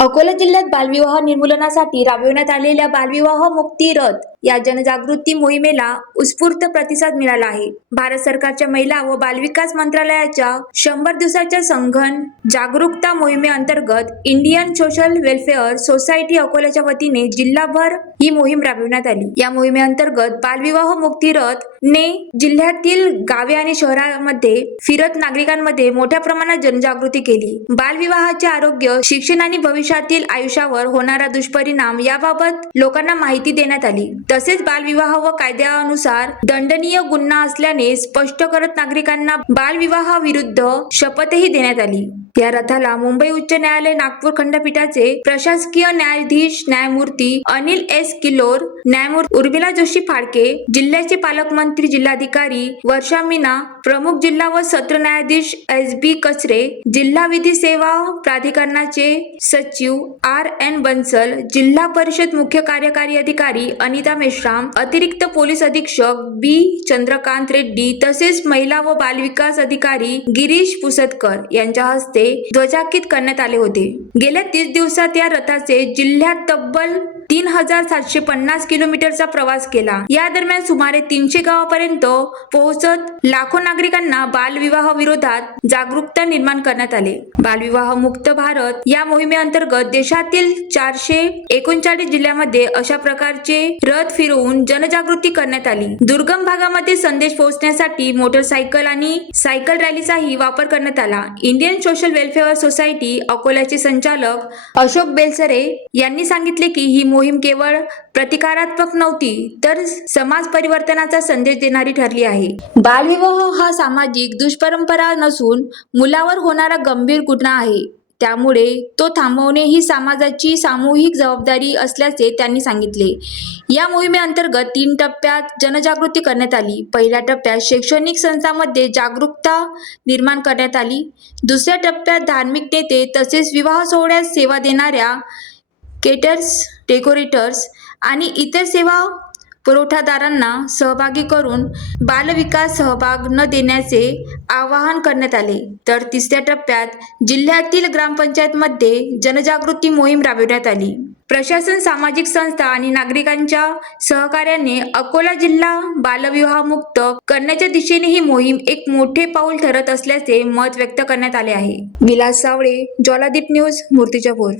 अकोला जिल्ह्यात बालविवाह निर्मूलनासाठी राबविण्यात आलेल्या बालविवाह मुक्ती रथ या जनजागृती मोहिमेला उत्स्फूर्त प्रतिसाद मिळाला आहे. भारत सरकारच्या महिला व बालविकास मंत्रालयाच्या 100 दिवसाच्या संघन जागरूकता मोहिमेअंतर्गत इंडियन सोशल वेलफेअर सोसायटी अकोल्याच्या वतीने जिल्हाभर ही मोहीम राबविण्यात आली. या मोहिमेअंतर्गत बालविवाह मुक्ती रथ ने जिल्ह्यातील गावे आणि शहरांमध्ये फिरत नागरिकांमध्ये मोठ्या प्रमाणात जनजागृती केली. बालविवाहाचे आरोग्य, शिक्षण आणि भविष्यातील आयुष्यावर होणारा दुष्परिणाम याबाबत लोकांना माहिती देण्यात आली. तसेच बालविवाह व कायद्यानुसार दंडनीय गुन्हा असल्याने स्पष्ट करत नागरिकांना बालविवाहाविरुद्ध शपथही देण्यात आली. या रथाला मुंबई उच्च न्यायालय नागपूर खंडपीठाचे प्रशासकीय न्यायाधीश न्यायमूर्ती अनिल एस किल्लोर, न्यायमूर्ती उर्मिला जोशी फाळके, जिल्ह्याचे पालकमंत्री जिल्हाधिकारी वर्षा मीना, प्रमुख जिल्हा व सत्र न्यायाधीश एस बी कचरे, जिल्हा विधी सेवा प्राधिकरणाचे सचिव आर एन बन्सल, जिल्हा परिषद मुख्य कार्यकारी अधिकारी अनिता मेश्राम, अतिरिक्त पोलीस अधीक्षक बी चंद्रकांत रेड्डी तसेच महिला व बालविकास अधिकारी गिरीश पुसदकर यांच्या हस्ते ध्वजांकित करण्यात आले होते. गेल्या 30 दिवसात या रथाचे जिल्ह्यात तब्बल 3750 किलोमीटरचा प्रवास केला. या दरम्यान सुमारे 300 गावापर्यंत पोहोचत लाखो नागरिकांना बालविवाह विरोधात जागरूकता निर्माण करण्यात आले. बालविवाह मुक्त भारत या मोहिमेअंतर्गत देशातील 439 जिल्ह्यांमध्ये अशा प्रकारचे रथ फिरवून जनजागृती करण्यात आली. दुर्गम भागामध्ये संदेश पोहोचण्यासाठी मोटरसायकल आणि सायकल रॅलीचाही वापर करण्यात आला. इंडियन सोशल वेलफेअर सोसायटी अकोल्याचे संचालक अशोक बेलसरे यांनी सांगितले की ही मोहीम केवळ प्रतिकारात्मक नव्हती तर समाज परिवर्तनाचा संदेश देणारी ठरली आहे. बालविवाह हा सामाजिक दुष्परंपरा नसून मुलावर होणारा गंभीर गुन्हा आहे. त्यामुळे तो थांबवणे ही समाजाची सामूहिक जबाबदारी असल्याचे त्यांनी सांगितले. या मोहिमेअंतर्गत 3 टप्प्यात जनजागृती करण्यात आली. पहिल्या टप्प्यात शैक्षणिक संस्थांमध्ये जागरूकता निर्माण करण्यात आली. दुसऱ्या टप्प्यात धार्मिक नेते तसेच विवाह सोहळ्यात सेवा देणाऱ्या केटर्स, डेकोरेटर्स आणि इतर सेवा पुरवठादारांना सहभागी करून बालविकास सहभाग न देण्याचे आवाहन करण्यात आले. तर तिसऱ्या टप्प्यात जिल्ह्यातील ग्रामपंचायतमध्ये जनजागृती मोहीम राबविण्यात आली. प्रशासन, सामाजिक संस्था आणि नागरिकांच्या सहकार्याने अकोला जिल्हा बालविवाहमुक्त करण्याच्या दिशेने ही मोहीम एक मोठे पाऊल ठरत असल्याचे मत व्यक्त करण्यात आले आहे. विलास सावळे, ज्वालादीप न्यूज, मूर्तिजापूर.